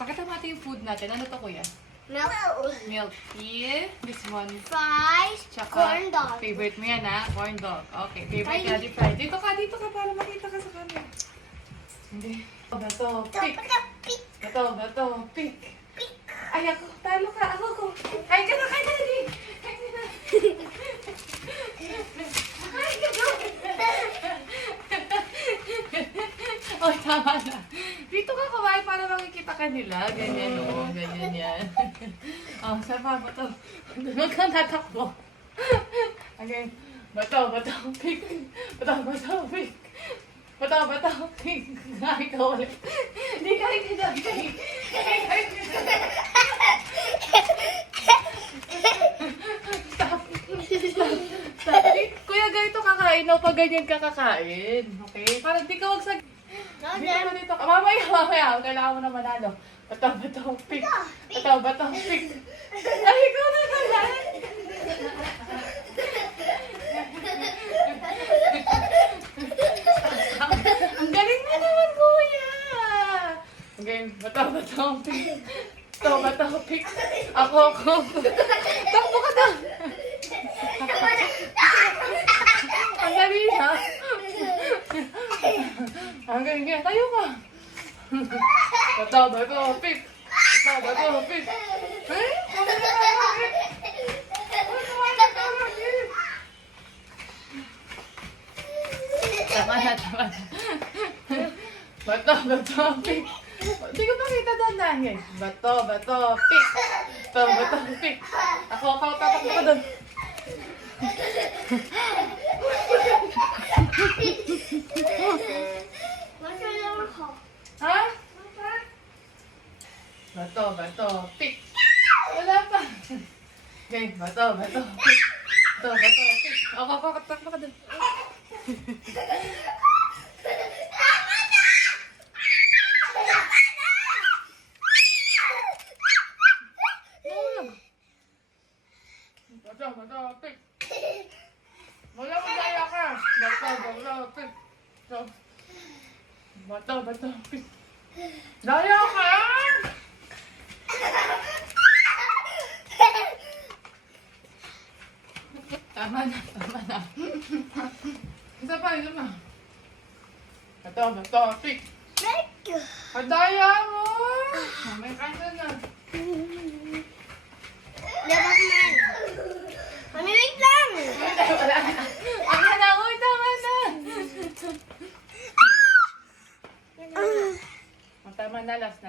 Pakita mo natin yung food natin. Ano to, kuya? Milk tea. This one. Fries, Tsaka, corn dog. favorite mo yan, ha? Corn dog. Okay, favorite ka, deep fried. Dito ka para makita ka sa camera. Hindi. Bato, pick. Bato, pick. Ay, ako, talo ka. Ako. Kain ka na, Daddy. Kain ka na. Kain ka na. Oh, tama na. Dito ka kumain para makikita ka nila. Ganyan, o. Ganyan yan. Oh, sapa, bato. Huwag kang tatakbo. Okay. Bato, pick. Bato, pick. Bato, pick. Kain ka ulit. Hindi, kain ka na. Kain ka na. Stop. Kuya, ganito kakain o pag ganyan ka kakain. Okay? Para di ka wagsag. Dito ka. Mamaya. Kailangan mo na manalo. Bato, pick. Bato, pick. Ay, ikaw na naman. Ang galing mo naman, kuya. Okay, bato, pick. Bato, pick. Ako. Takbo ka na. Ang galing ha. Ang galing nga. Tayo ka. Bato, pick. Bato, pick. Eh? Tama na. Bato, pick. Hindi ko makita dandahin. Bato, pick. Bato, pick. Ako, tatakbo ka doon. Ha? Bato, pick. Wala pa. Okay, bato, pick. Bato, pick. Ako, takbo ka doon. Bato, pick. Wala mo daya ka. Bato, pick. Bato, pick. Daya ka! Tama na. Isa pa. Bato, pick. Daya mo! May kanta na. Labas na. Mami, wait lang. Wala na. Tama na. Tama na, last na lang.